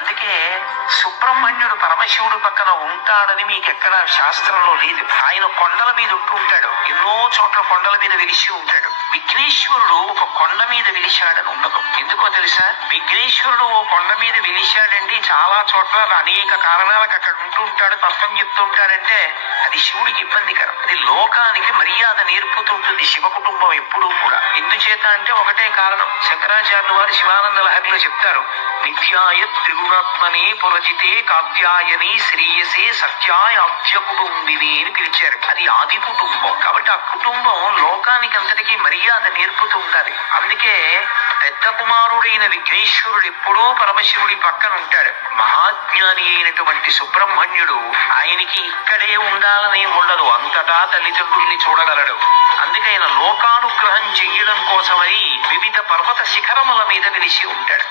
అందుకే సుబ్రహ్మణ్యుడు పరమశివుడు పక్కన ఉంటాడని మీకు ఎక్కడ శాస్త్రంలో లేదు ఆయన కొండల మీద ఉంటూ ఉంటాడు ఎన్నో చోట్ల కొండల మీద వెలిసి ఉంటాడు విఘ్నేశ్వరుడు ఒక కొండ మీద వెలిశాడని ఉండదు ఎందుకో తెలుసా విఘ్నేశ్వరుడు ఓ కొండ మీద వెలిశాడండి చాలా చోట్ల అనేక కారణాలకు అక్కడ ఉంటూ ఉంటాడు తత్వం చెప్తూ ఉంటాడంటే అది శివుడికి ఇబ్బందికరం అది లోకానికి మర్యాద నేర్పుతుంటుంది శివ కుటుంబం ఎప్పుడూ కూడా ఎందుచేత అంటే ఒకటే కారణం శంకరాచార్యులు వారు శివానంద లహరిలో చెప్తారు నిత్యాయ త్రిగుణాత్మనే పురజితే కాత్యాయని శ్రీయసే సత్యాయ అత్య కుటుంబిని అని పిలిచారు అది ఆది కుటుంబం కాబట్టి ఆ కుటుంబం లోకానికి అంతటికీ మర్యాద నేర్పుతూ ఉండాలి అందుకే పెద్ద కుమారుడైన విఘ్నేశ్వరుడు ఎప్పుడూ పరమశివుడి పక్కన ఉంటాడు మహాజ్ఞాని అయినటువంటి సుబ్రహ్మణ్యుడు ఆయనకి ఇక్కడే ఉండాలని ఉండదు అంతటా తల్లిదండ్రుల్ని చూడగలడు అందుకైనా లోకానుగ్రహం చెయ్యడం కోసమని వివిధ పర్వత శిఖరముల మీద నిలిచి ఉంటాడు